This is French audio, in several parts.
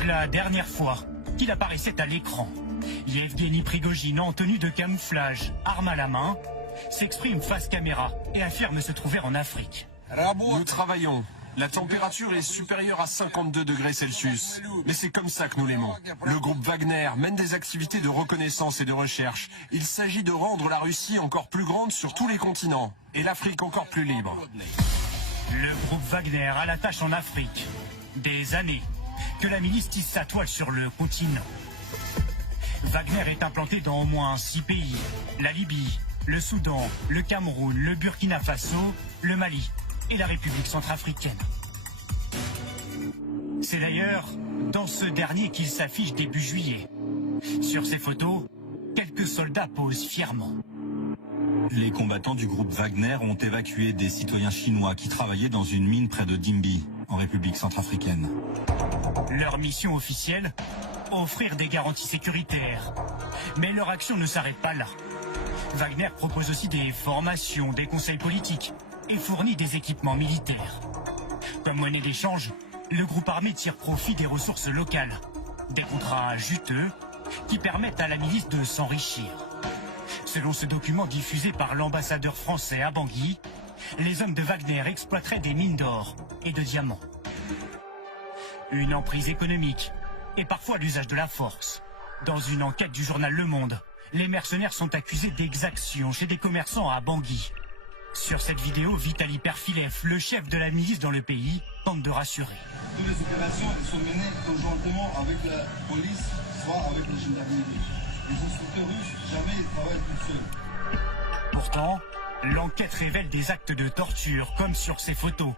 Donc la dernière fois qu'il apparaissait à l'écran, Yevgeny Prigojine, en tenue de camouflage, arme à la main, s'exprime face caméra et affirme se trouver en Afrique. Nous travaillons. La température est supérieure à 52 degrés Celsius. Mais c'est comme ça que nous l'aimons. Le groupe Wagner mène des activités de reconnaissance et de recherche. Il s'agit de rendre la Russie encore plus grande sur tous les continents et l'Afrique encore plus libre. Le groupe Wagner a la tâche en Afrique. Des années que la milice tisse sa toile sur le continent. Wagner est implanté dans au moins 6 pays. La Libye, le Soudan, le Cameroun, le Burkina Faso, le Mali et la République centrafricaine. C'est d'ailleurs dans ce dernier qu'il s'affiche début juillet. Sur ces photos, quelques soldats posent fièrement. Les combattants du groupe Wagner ont évacué des citoyens chinois qui travaillaient dans une mine près de Dimbi, en République centrafricaine. Leur mission officielle, offrir des garanties sécuritaires. Mais leur action ne s'arrête pas là. Wagner propose aussi des formations, des conseils politiques et fournit des équipements militaires. Comme monnaie d'échange, le groupe armé tire profit des ressources locales. Des contrats juteux qui permettent à la milice de s'enrichir. Selon ce document diffusé par l'ambassadeur français à Bangui, les hommes de Wagner exploiteraient des mines d'or et de diamants. Une emprise économique et parfois l'usage de la force. Dans une enquête du journal Le Monde, les mercenaires sont accusés d'exactions chez des commerçants à Bangui. Sur cette vidéo, Vitali Perfilev, le chef de la milice dans le pays, tente de rassurer. Toutes les opérations sont menées conjointement avec la police, soit avec la gendarmerie. Les instructeurs russes, jamais ils travaillent tout seuls. Pourtant, l'enquête révèle des actes de torture, comme sur ces photos.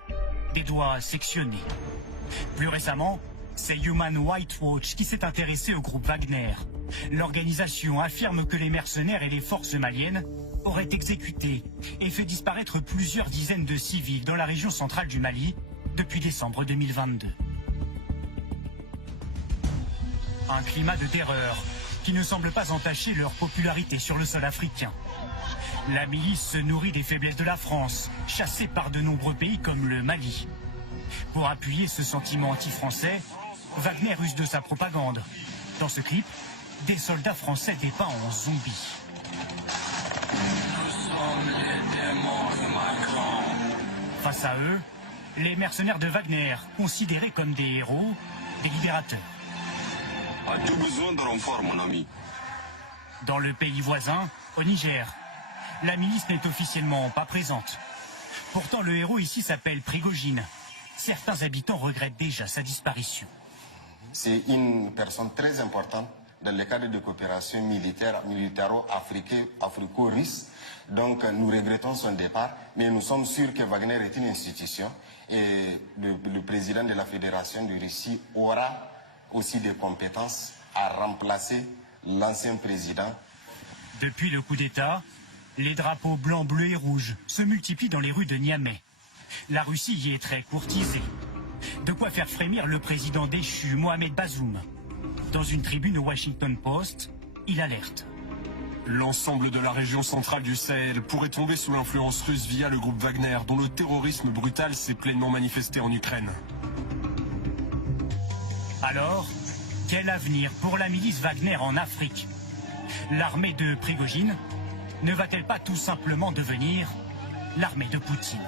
Des doigts sectionnés. Plus récemment, c'est Human Rights Watch qui s'est intéressé au groupe Wagner. L'organisation affirme que les mercenaires et les forces maliennes auraient exécuté et fait disparaître plusieurs dizaines de civils dans la région centrale du Mali depuis décembre 2022. Un climat de terreur qui ne semble pas entacher leur popularité sur le sol africain. La milice se nourrit des faiblesses de la France, chassée par de nombreux pays comme le Mali. Pour appuyer ce sentiment anti-français, Wagner use de sa propagande. Dans ce clip, des soldats français dépeints en zombies. Face à eux, les mercenaires de Wagner, considérés comme des héros, des libérateurs. As-tu besoin de renfort, mon ami? Dans le pays voisin, au Niger, la milice n'est officiellement pas présente. Pourtant, le héros ici s'appelle Prigojine. Certains habitants regrettent déjà sa disparition. C'est une personne très importante dans le cadre de coopération militaire, militaro-africo-russe. Donc nous regrettons son départ, mais nous sommes sûrs que Wagner est une institution et le président de la Fédération de Russie aura aussi des compétences à remplacer l'ancien président. Depuis le coup d'État, les drapeaux blancs, bleus et rouges se multiplient dans les rues de Niamey. La Russie y est très courtisée. De quoi faire frémir le président déchu, Mohamed Bazoum. Dans une tribune au Washington Post, il alerte. L'ensemble de la région centrale du Sahel pourrait tomber sous l'influence russe via le groupe Wagner, dont le terrorisme brutal s'est pleinement manifesté en Ukraine. Alors, quel avenir pour la milice Wagner en Afrique? L'armée de Prigojine ne va-t-elle pas tout simplement devenir l'armée de Poutine?